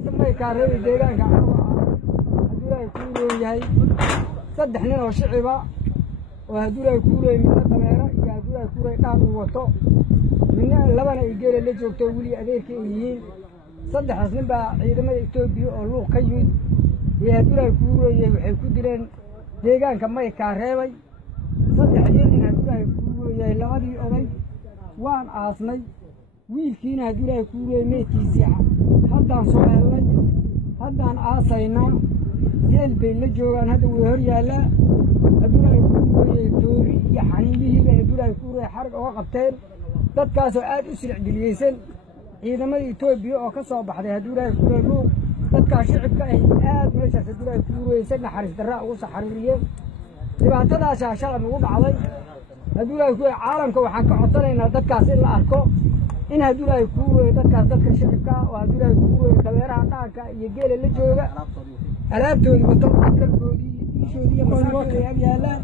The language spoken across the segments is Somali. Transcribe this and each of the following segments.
ما يكرر ديران هذول يكونوا جاي صدقنا وشعبا وهذول يكونوا من الطميرة هذول يكونوا كانوا وطو من لبنا يجيل اللي جوتوا ولي أذيك إيين صدق حسن بقى عندما يتوبيو أو كيو هذول يكونوا يحكوا ديران ديران كم ما يكرر صدق حين هذول يكونوا جاي لغدي أضي وان عاصمي ويلكين هذول يكونوا ميتيزيا هذا صوالي هذا عاصينا جيل بين الجوان هذا وهريا لا هذول يكونوا توري يحنيه هذول يكونوا حرق وقتين dadkaas oo aad u silciliyeysan ciidamada Itoobiya oo ka soo baxday haddii ay ku leeyo dadka shacabka ay aad meeshaas haddii ay ku ruuyeen naxariis darra ugu saxariiriyeen dhibaatadaas shaqada ugu dhacday haddii ay ku caalamka waxaan ka codsanaynaa dadkaas in la arko in haddii ay ku ruuyeen dadkaas dadka shacabka oo haddii ay ku ruuyeen dabeeraha dhaanka iyo geela la jooga alaabtooda wato kalboodii ishoodii mas'uuliyadda ay yaalaan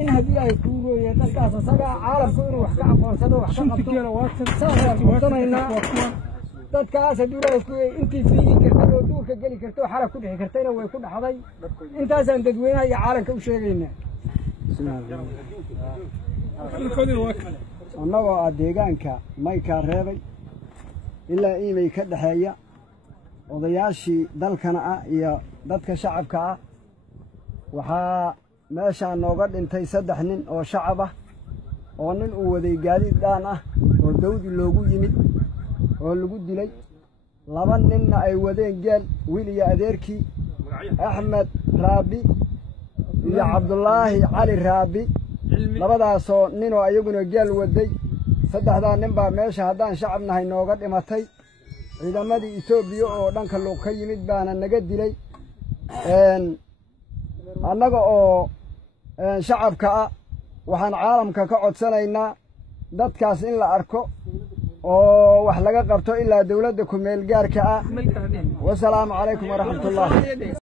in haddii ay ku ruuyeen dadkaas asaga caalamku inuu wax ka aqoonsado wax ka qabto dadkaas haddii ay ku intii fiigi karto oo duurka gali karto xala ku dhixi kartayna way ku dhaxday intaasaan dadweynaha iyo caalamka u sheegaynaa annagoo deegaanka mayka reebay ilaa iimay ka dhaxeeya odayaashii dalkana ah iyo dadka shacabka ah waxaa meeshaan nooga dhintay 3 nin oo shacab ah oo nin uu waday gaadiid daan ah oo dawdi loogu yimid oo lagu dilay 2 ninna ay wadeen geel wiil iyo adeerkii Axmed Raabi iyo Cabdullaahi Cali Raabi labadaasoo nin oo ayaguna geel waday 3 nin baa meesha haddaan shacabnahay nooga dhimatay ciidamadii Itoobiya oo dhanka loo ka yimid baana naga dilay annaga oo shacabka ah waxaan caalamka ka codsanaynaa dadkaas in la arko oo wax laga qabto ilaa dawladda ku meel gaarka ah wassalaamu calaykum waraxmatullaahi